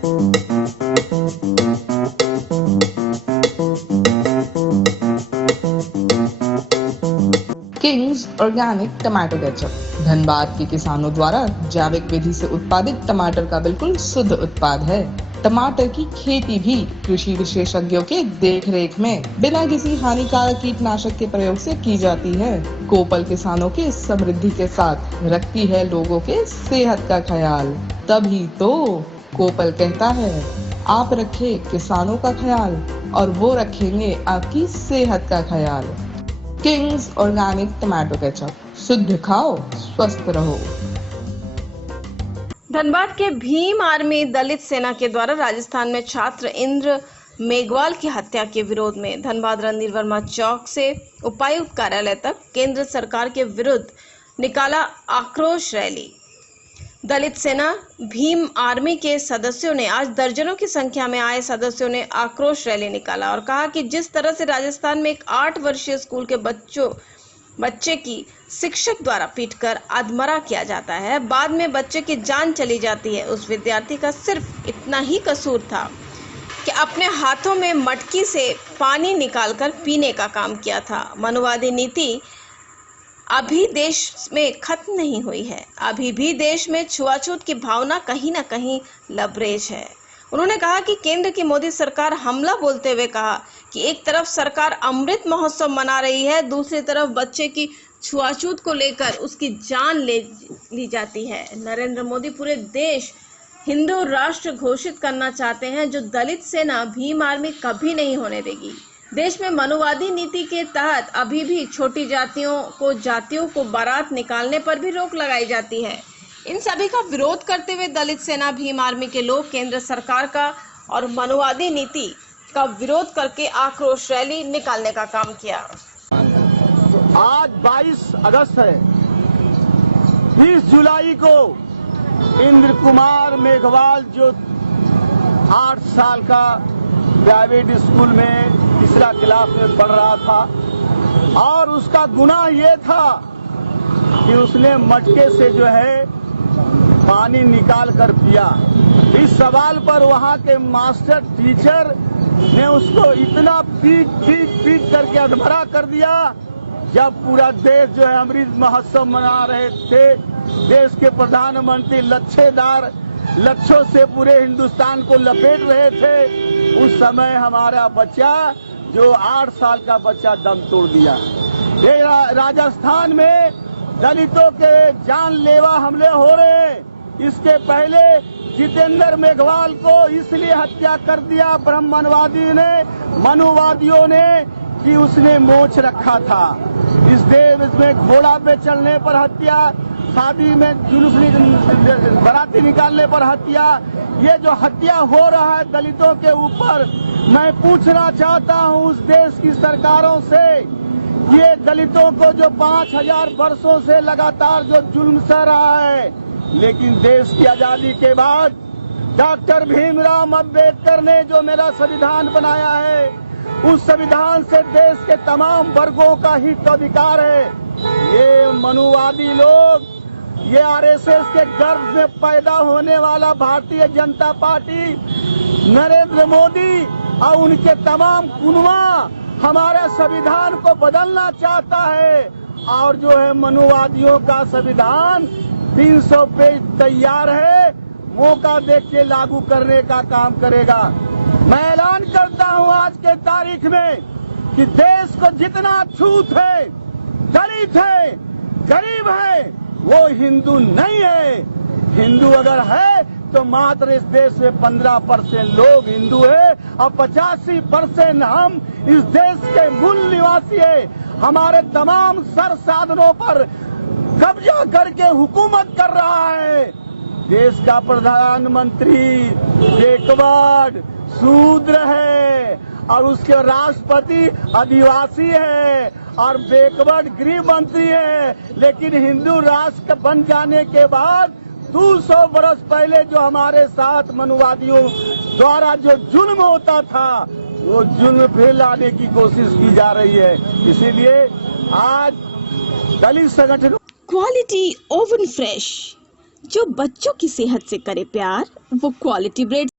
Kings organic tomato ketchup Dhanbad के किसानों द्वारा जैविक विधि से उत्पादित टमाटर का बिल्कुल शुद्ध उत्पाद है। टमाटर की खेती भी कृषि विशेषज्ञों के देखरेख में बिना किसी हानिकारक कीटनाशक के प्रयोग से की जाती है। कोपल किसानों के समृद्धि के साथ रखती है लोगों के सेहत का ख्याल। तभी तो कोपल कहता है, आप रखे किसानों का ख्याल और वो रखेंगे आपकी सेहत का ख्याल। किंग्स ऑर्गेनिक टमाटो केचप, शुद्ध खाओ स्वस्थ रहो। धनबाद के भीम आर्मी दलित सेना के द्वारा राजस्थान में छात्र इंद्र मेघवाल की हत्या के विरोध में धनबाद रणधीर वर्मा चौक से उपायुक्त कार्यालय तक केंद्र सरकार के विरुद्ध निकाला आक्रोश रैली। दलित सेना भीम आर्मी के सदस्यों ने आज दर्जनों की संख्या में आए सदस्यों ने आक्रोश रैली निकाला और कहा कि जिस तरह से राजस्थान में एक 8 वर्षीय स्कूल के बच्चे की शिक्षक द्वारा पीटकर अधमरा किया जाता है, बाद में बच्चे की जान चली जाती है। उस विद्यार्थी का सिर्फ इतना ही कसूर था कि अपने हाथों में मटकी से पानी निकालकर पीने का काम किया था। मनुवादी नीति अभी देश में खत्म नहीं हुई है। अभी भी देश में छुआछूत की भावना कहीं ना कहीं लबरेज है। उन्होंने कहा कि केंद्र की मोदी सरकार हमला बोलते हुए कहा कि एक तरफ सरकार अमृत महोत्सव मना रही है, दूसरी तरफ बच्चे की छुआछूत को लेकर उसकी जान ले ली जाती है। नरेंद्र मोदी पूरे देश हिंदू राष्ट्र घोषित करना चाहते हैं, जो दलित सेना भीम आर्मी कभी नहीं होने देगी। देश में मनुवादी नीति के तहत अभी भी छोटी जातियों को बारात निकालने पर भी रोक लगाई जाती है। इन सभी का विरोध करते हुए दलित सेना भीम आर्मी के लोग केंद्र सरकार का और मनुवादी नीति का विरोध करके आक्रोश रैली निकालने का काम किया। आज 22 अगस्त है। 20 जुलाई को इंद्र कुमार मेघवाल जो 8 साल का प्राइवेट स्कूल में तीसरा क्लास में पढ़ रहा था और उसका गुनाह ये था कि उसने मटके से जो है पानी निकाल कर पिया। इस सवाल पर वहाँ के मास्टर टीचर ने उसको इतना पीट करके अधमरा कर दिया। जब पूरा देश जो है अमृत महोत्सव मना रहे थे, देश के प्रधानमंत्री लच्छों से पूरे हिंदुस्तान को लपेट रहे थे, उस समय हमारा बच्चा जो 8 साल का बच्चा दम तोड़ दिया। ये राजस्थान में दलितों के जानलेवा हमले हो रहे हैं। इसके पहले जितेंद्र मेघवाल को इसलिए हत्या कर दिया मनुवादियों ने कि उसने मोछ रखा था। इस देश में घोड़ा पे चढ़ने पर हत्या, शादी में जुलूस बाराती निकालने पर हत्या, ये जो हत्या हो रहा है दलितों के ऊपर, मैं पूछना चाहता हूं उस देश की सरकारों से, ये दलितों को जो 5000 वर्षों से लगातार जो जुल्म सह रहा है, लेकिन देश की आजादी के बाद डॉक्टर भीमराव अंबेडकर ने जो मेरा संविधान बनाया है, उस संविधान से देश के तमाम वर्गों का हिताधिकार है। ये मनुवादी लोग, ये आरएसएस के गर्भ में पैदा होने वाला भारतीय जनता पार्टी, नरेंद्र मोदी और उनके तमाम कुनवा हमारे संविधान को बदलना चाहता है और जो है मनुवादियों का संविधान 300 पेज तैयार है, मौका देख के लागू करने का काम करेगा। मैं ऐलान करता हूं आज के तारीख में कि देश को जितना छूत है, दलित है, गरीब है, वो हिंदू नहीं है। हिंदू अगर है तो मात्र इस देश में 15% लोग हिंदू है और 85% हम इस देश के मूल निवासी है। हमारे तमाम संसाधनों पर कब्जा करके हुकूमत कर रहा है। देश का प्रधानमंत्री बैकवर्ड शूद्र है और उसके राष्ट्रपति आदिवासी है और बैकवर्ड गृह मंत्री है, लेकिन हिंदू राष्ट्र बन जाने के बाद 200 वर्ष पहले जो हमारे साथ मनुवादियों द्वारा जो जुल्म होता था, वो जुल्म फिर लाने की कोशिश की जा रही है। इसीलिए आज दलित संगठन क्वालिटी ओवन फ्रेश, जो बच्चों की सेहत से करे प्यार, वो क्वालिटी ब्रेड